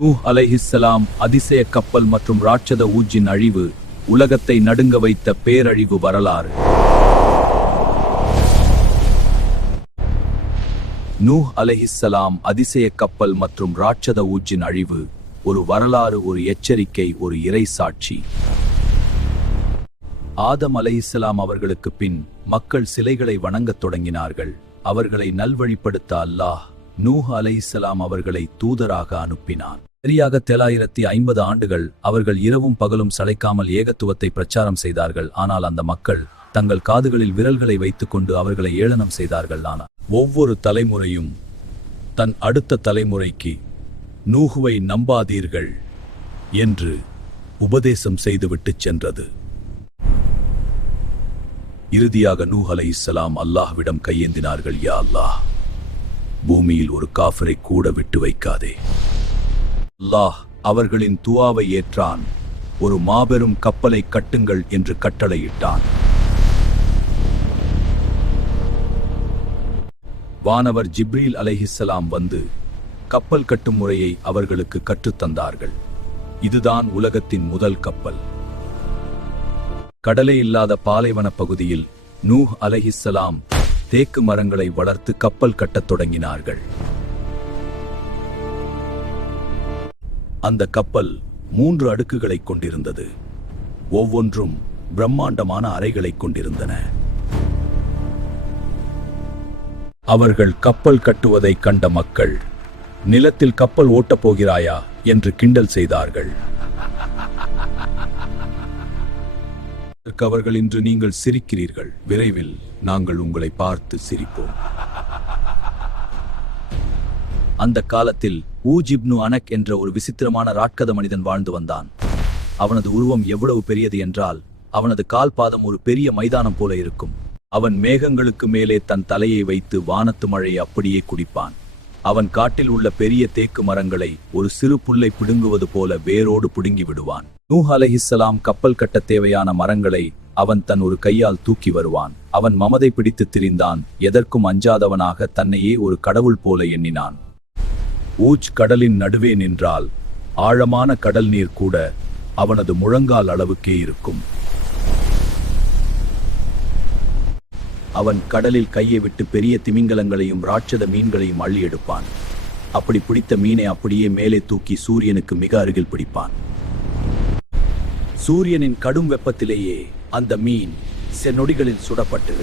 நூஹ் அலைஹிஸ்ஸலாம் அதிசய கப்பல் மற்றும் ராட்சத ஊஜின் அழிவு உலகத்தை நடுங்க வைத்த பேரழிவு வரலாறு. நூஹ் அலைஹிஸ்ஸலாம் அதிசய கப்பல் மற்றும் ராட்சத ஊஜின் அழிவு ஒரு வரலாறு, ஒரு எச்சரிக்கை, ஒரு இறைசாட்சி. ஆதம் அலைஹிஸ்ஸலாம் அவர்களுக்கு பின் மக்கள் சிலைகளை வணங்கத் தொடங்கினார்கள். அவர்களை நல்வழிப்படுத்த அல்லாஹ் நூஹ் அலைஹிஸ்ஸலாம் அவர்களை தூதராக அனுப்பினான். சரியாக 950 ஆண்டுகள் அவர்கள் இரவும் பகலும் சளைக்காமல் ஏகத்துவத்தை பிரச்சாரம் செய்தார்கள். ஆனால் அந்த மக்கள் தங்கள் காதுகளில் விரல்களை வைத்துக்கொண்டு அவர்களை ஏளனம் செய்தார்கள். ஆனால் ஒவ்வொரு தலைமுறையும் தன் அடுத்த தலைமுறைக்கு நூஹுவை நம்பாதீர்கள் என்று உபதேசம் செய்துவிட்டு சென்றது. இறுதியாக நூஹ் அலைஹிஸ்ஸலாம் அல்லாஹ்விடம் கையேந்தினார்கள். யா அல்லாஹ், பூமியில் ஒரு காஃபிரை கூட விட்டு வைக்காதே. அல்லாஹ் அவர்களின் துஆவை ஏற்றான். ஒரு மாபெரும் கப்பலை கட்டுங்கள் என்று கட்டளையிட்டான். வானவர் ஜிப்ரீல் அலைஹிஸ்ஸலாம் வந்து கப்பல் கட்டும் முறையை அவர்களுக்கு கற்றுத்தந்தார்கள். இதுதான் உலகத்தின் முதல் கப்பல். கடலே இல்லாத பாலைவன பகுதியில் நூஹ் அலைஹிஸ்ஸலாம் தேக்கு மரங்களை வளர்த்து கப்பல் கட்டத் தொடங்கினார்கள். அந்த கப்பல் 3 அடுக்குகளை கொண்டிருந்தது. ஒவ்வொன்றும் பிரம்மாண்டமான அறைகளை கொண்டிருந்தன. அவர்கள் கப்பல் கட்டுவதை கண்ட மக்கள், நிலத்தில் கப்பல் ஓட்டப் போகிறாயா என்று கிண்டல் செய்தார்கள். அவர்கள், இன்று நீங்கள் சிரிக்கிறீர்கள், விரைவில் நாங்கள் உங்களை பார்த்து சிரிப்போம். அந்த காலத்தில் ஊஜ் இப்னு அனக் என்ற ஒரு விசித்திரமான ராட்கத மனிதன் வாழ்ந்து வந்தான். அவனது உருவம் எவ்வளவு பெரியது என்றால் அவனது கால் பாதம் ஒரு பெரிய மைதானம் போல இருக்கும். அவன் மேகங்களுக்கு மேலே தன் தலையை வைத்து வானத்து மழையை அப்படியே குடிப்பான். அவன் காட்டில் உள்ள பெரிய தேக்கு மரங்களை ஒரு சிறு புல்லை பிடுங்குவது போல வேரோடு பிடுங்கி விடுவான். நூஹ் அலைஹிஸ்ஸலாம் கப்பல் கட்ட தேவையான மரங்களை அவன் தன் ஒரு கையால் தூக்கி வருவான். அவன் மமதை பிடித்து திரிந்தான். எதற்கும் அஞ்சாதவனாக தன்னையே ஒரு கடவுள் போல எண்ணினான். ஊஜ் கடலின் நடுவே நின்றால் ஆழமான கடல் நீர் கூட அவனது முழங்கால் அளவுக்கே இருக்கும். அவன் கடலில் கையை விட்டு பெரிய திமிங்கலங்களையும் ராட்சத மீன்களையும் அள்ளி எடுப்பான். அப்படி பிடித்த மீனை அப்படியே மேலே தூக்கி சூரியனுக்கு மிக அருகில் பிடிப்பான். சூரியனின் கடும் வெப்பத்திலேயே அந்த மீன் நொடிகளில் சுடப்பட்டு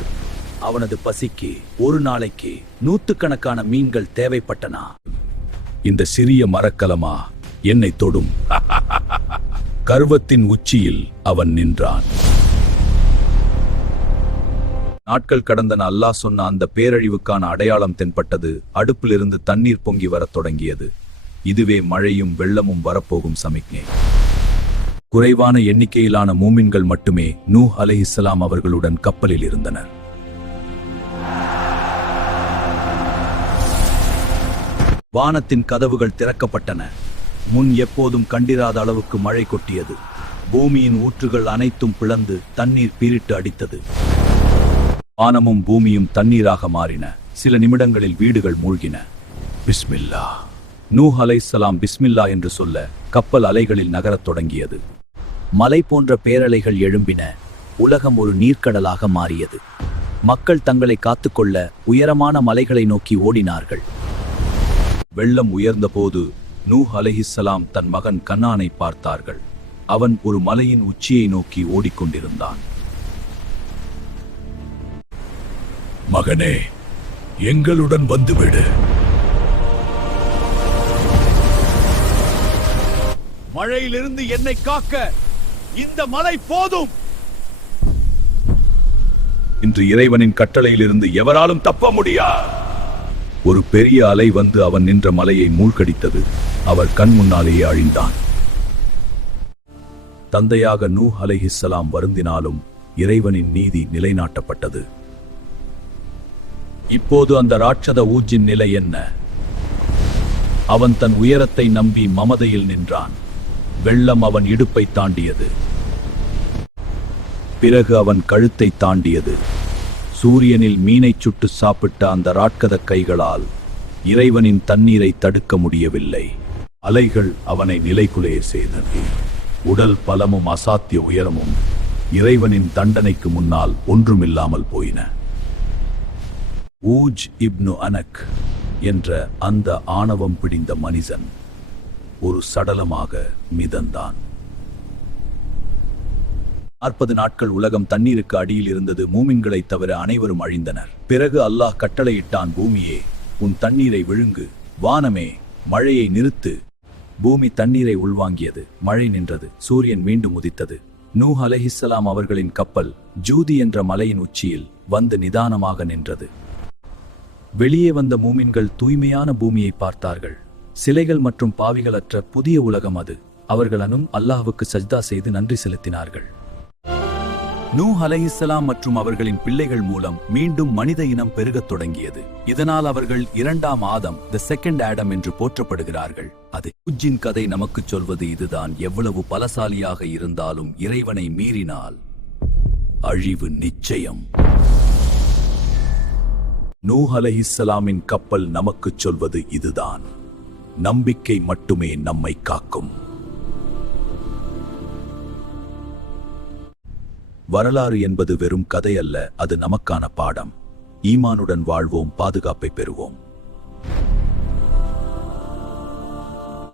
அவனது பசிக்கு ஒரு நாளைக்கு 100கணக்கான மீன்கள் தேவைப்பட்டன. இந்த சிறிய மரக்கலமா என்னை தொடும்? கர்வத்தின் உச்சியில் அவன் நின்றான். நாட்கள் கடந்தன. அல்லாஹ் சொன்ன அந்த பேரழிவுக்கான அடையாளம் தென்பட்டது. அடுப்பிலிருந்து தண்ணீர் பொங்கி வரத் தொடங்கியது. இதுவே மழையும் வெள்ளமும் வரப்போகும் சமிக்ஞை. குறைவான எண்ணிக்கையிலான மூமின்கள் மட்டுமே நூஹ் அலைஹிஸ்ஸலாம் அவர்களுடன் கப்பலில் இருந்தனர். வானத்தின் கதவுகள் திறக்கப்பட்டன. முன் எப்போதும் கண்டிராத அளவுக்கு மழை கொட்டியது. பூமியின் ஊற்றுகள் அனைத்தும் பிளந்து தண்ணீர் பீரிட்டு அடித்தது. வானமும் பூமியும் தண்ணீராக மாறின. சில நிமிடங்களில் வீடுகள் மூழ்கின. பிஸ்மில்லா. நூஹ் அலைஹிஸ்ஸலாம் பிஸ்மில்லா என்று சொல்ல கப்பல் அலைகளில் நகரத் தொடங்கியது. மலை போன்ற பேரலைகள் எழும்பின. உலகம் ஒரு நீர்க்கடலாக மாறியது. மக்கள் தங்களை காத்துக்கொள்ள உயரமான மலைகளை நோக்கி ஓடினார்கள். வெள்ளம் உயர்ந்த போது நூஹ் அலைஹிஸ்ஸலாம் தன் மகன் கன்னானை பார்த்தார்கள். அவன் ஒரு மலையின் உச்சியை நோக்கி ஓடிக்கொண்டிருந்தான். மகனே, எங்களுடன் வந்துவிடு. மழையிலிருந்து என்னை காக்க இந்த மலை போதும். இன்று இறைவனின் கட்டளையிலிருந்து எவராலும் தப்ப முடியாது. ஒரு பெரிய அலை வந்து அவன் நின்ற மலையை மூழ்கடித்தது. அவர் கண் முன்னாலேயே அழிந்தான். தந்தையாக நூஹ் அலைஹிஸ்ஸலாம் வருந்தினாலும் இறைவனின் நீதி நிலைநாட்டப்பட்டது. இப்போது அந்த ராட்சத ஊஜின் நிலை என்ன? அவன் தன் உயரத்தை நம்பி மமதையில் நின்றான். வெள்ளம் அவன் இடுப்பை தாண்டியது. பிறகு அவன் கழுத்தை தாண்டியது. சூரியனில் மீனை சுட்டு சாப்பிட்ட அந்த ராட்கத கைகளால் இறைவனின் தண்ணீரை தடுக்க முடியவில்லை. அலைகள் அவனை நிலைகுலைய செய்தது. உடல் பலமும் அசாத்திய உயரமும் இறைவனின் தண்டனைக்கு முன்னால் ஒன்றுமில்லாமல் போயின. ஊஜ் இப்னு அனக் என்ற அந்த ஆணவம் பிடிந்த மனிதன் ஒரு சடலமாக மிதந்தான். 40 நாட்கள் உலகம் தண்ணீருக்கு அடியில் இருந்தது. மூமின்களைத் தவிர அனைவரும் அழிந்தனர். பிறகு அல்லாஹ் கட்டளையிட்டான், பூமியே உன் தண்ணீரை விழுங்கு, வானமே மழையை நிறுத்து. பூமி தண்ணீரை உள்வாங்கியது. மழை நின்றது. சூரியன் மீண்டும் உதித்தது. நூஹ் அலைஹிஸ்ஸலாம் அவர்களின் கப்பல் ஜூதி என்ற மலையின் உச்சியில் வந்து நிதானமாக நின்றது. வெளியே வந்த மூமின்கள் தூய்மையான பூமியை பார்த்தார்கள். சிலைகள் மற்றும் பாவிகளற்ற புதிய உலகம் அது. அவர்கள் அல்லாஹ்வுக்கு சஜ்தா செய்து நன்றி செலுத்தினார்கள். நூஹ் அலைஹிஸ்ஸலாம் மற்றும் அவர்களின் பிள்ளைகள் மூலம் மீண்டும் மனித இனம் பெருகத் தொடங்கியது. இதனால் அவர்கள் 2ஆம் ஆதம், தி செகண்ட் ஆடம் என்று போற்றப்படுகிறார்கள். அது ஹூஜின் கதை நமக்குச் சொல்வது இதுதான். எவ்வளவு பலசாலியாக இருந்தாலும் இறைவனை மீறினால் அழிவு நிச்சயம். நூஹ் அலைஹிஸ்ஸலாமின் கப்பல் நமக்குச் சொல்வது இதுதான். நம்பிக்கை மட்டுமே நம்மை காக்கும். வரலாறு என்பது வெறும் கதை அல்ல, அது நமக்கான பாடம். ஈமானுடன் வாழ்வோம், பாதுகாப்பை பெறுவோம்.